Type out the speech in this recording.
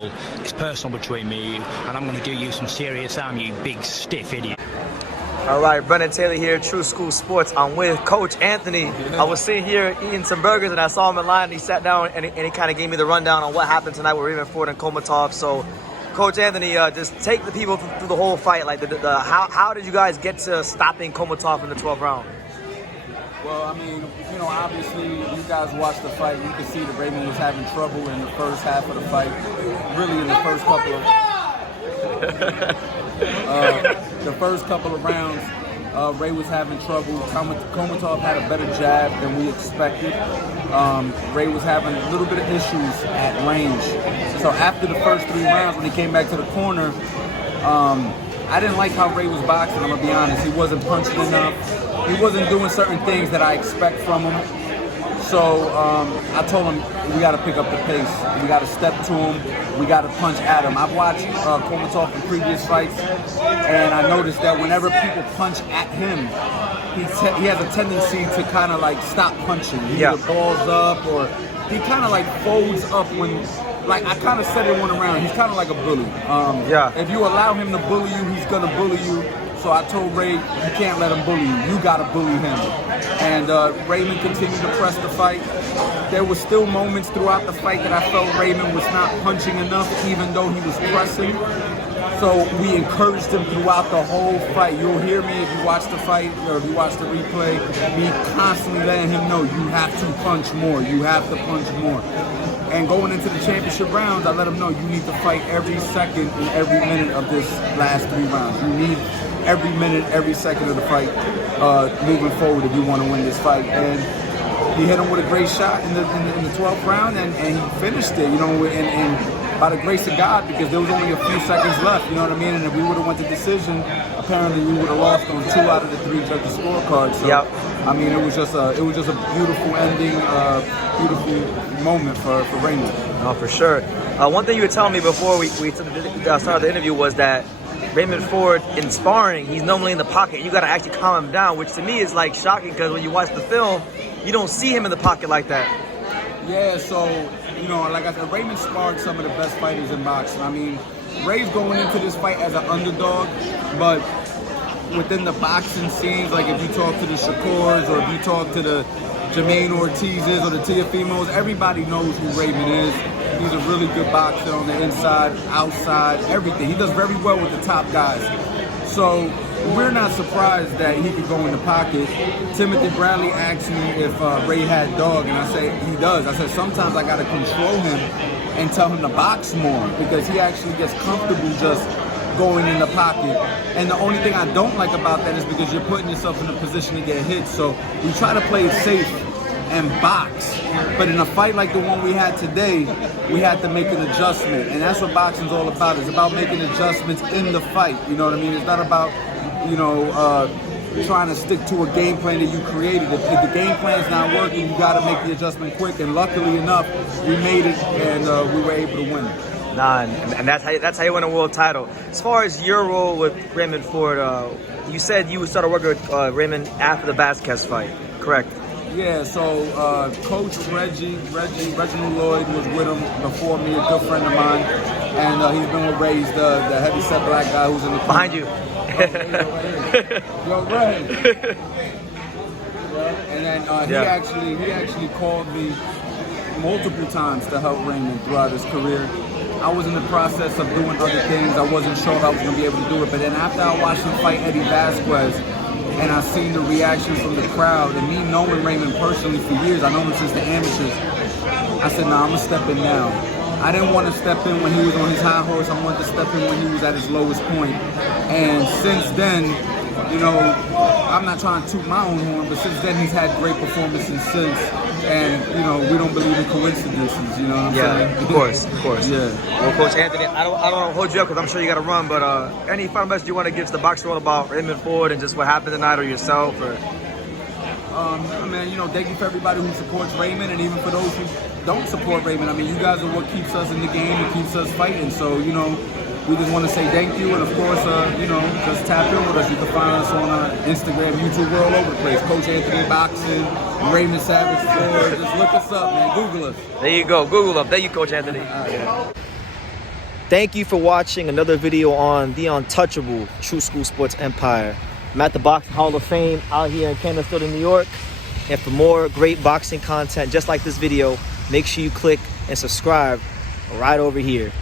It's personal between me and you, and I'm going to do you some serious harm, you big stiff idiot. All right, Brendan Taylor here, True School Sports. I'm with Coach Anthony. I was sitting here eating some burgers, and I saw him in line, and he sat down, and he kind of gave me the rundown on what happened tonight with Raymond Ford and Kholmatov. So, Coach Anthony, just take the people through the whole fight. Like, how did you guys get to stopping Kholmatov in the 12th round? Well, I mean, obviously, you guys watched the fight. You could see that Raymond was having trouble in the first half of the fight. Really, in the first couple of rounds, Ray was having trouble. Kholmatov had a better jab than we expected. Ray was having a little bit of issues at range. So after the first 3 rounds, when he came back to the corner, I didn't like how Ray was boxing. I'm gonna be honest. He wasn't punching enough. He wasn't doing certain things that I expect from him. So I told him, we got to pick up the pace. We got to step to him. We got to punch at him. I've watched Kholmatov in previous fights, and I noticed that whenever people punch at him, he has a tendency to kind of like stop punching. He either balls up, or he kind of like folds up when, like I kind of said it one around, he's kind of like a bully. If you allow him to bully you, he's going to bully you. So I told Ray, you can't let him bully you. You got to bully him. And Raymond continued to press the fight. There were still moments throughout the fight that I felt Raymond was not punching enough, even though he was pressing. So we encouraged him throughout the whole fight. You'll hear me if you watch the fight or if you watch the replay, me constantly letting him know, you have to punch more. You have to punch more. And going into the championship rounds, I let him know, you need to fight every second and every minute of this last 3 rounds. You need every minute, every second of the fight moving forward if you want to win this fight. And he hit him with a great shot in the 12th round, and he finished it, and by the grace of God, because there was only a few seconds left, you know what I mean? And if we would have went to decision, apparently we would have lost on 2 out of the 3 judges' scorecards. So, I mean, it was just a beautiful ending, beautiful moment for Raymond. Oh, for sure. One thing you were telling me before we started the interview was that Raymond Ford, in sparring, he's normally in the pocket. You got to actually calm him down, which to me is like shocking, because when you watch the film, you don't see him in the pocket like that. Yeah, so, like I said, Raymond sparred some of the best fighters in boxing. I mean, Ray's going into this fight as an underdog, but within the boxing scenes, like if you talk to the Shakurs or if you talk to the Jermaine Ortizes or the Teofimos, everybody knows who Raymond is. He's a really good boxer on the inside, outside, everything. He does very well with the top guys. So we're not surprised that he could go in the pocket. Timothy Bradley asked me if Ray had dog, and I say he does. I said sometimes I got to control him and tell him to box more, because he actually gets comfortable just going in the pocket. And the only thing I don't like about that is because you're putting yourself in a position to get hit. So we try to play it safe and box. But in a fight like the one we had today, we had to make an adjustment. And that's what boxing's all about. It's about making adjustments in the fight. You know what I mean? It's not about, trying to stick to a game plan that you created. If the game plan's not working, you got to make the adjustment quick. And luckily enough, we made it, and we were able to win it. And that's how you win a world title. As far as your role with Raymond Ford, you said you started working with Raymond after the Vasquez fight, correct? Yeah, so Coach Reginald Lloyd was with him before me, a good friend of mine, and he's been with Ray, the heavy-set black guy who's in the corner. Behind you. Yo, Ray. And then he actually called me multiple times to help Raymond throughout his career. I was in the process of doing other things. I wasn't sure if I was going to be able to do it, but then after I watched him fight Eddie Vasquez, and I seen the reaction from the crowd, and me knowing Raymond personally for years, I know him since the amateurs, I said, nah, I'm going to step in now. I didn't want to step in when he was on his high horse. I wanted to step in when he was at his lowest point. And since then, I'm not trying to toot my own horn, but since then he's had great performances since. And, we don't believe in coincidences, you know what I'm saying? Of course. Yeah. Well, Coach Anthony, I don't want to hold you up because I'm sure you got to run, but any final message you want to give to the boxing world about Raymond Ford and just what happened tonight, or yourself? Or Thank you for everybody who supports Raymond, and even for those who don't support Raymond. I mean, you guys are what keeps us in the game and keeps us fighting. So, we just want to say thank you, and of course, just tap in with us. You can find us on Instagram, YouTube, we're all over the place. Coach Anthony Boxing, Raymond Savage Ford. Just look us up, man. Google us. There you go. Google up. Thank you, Coach Anthony. Thank you for watching another video on the untouchable True School Sports Empire. I'm at the Boxing Hall of Fame out here in Canterbury, New York. And for more great boxing content just like this video, make sure you click and subscribe right over here.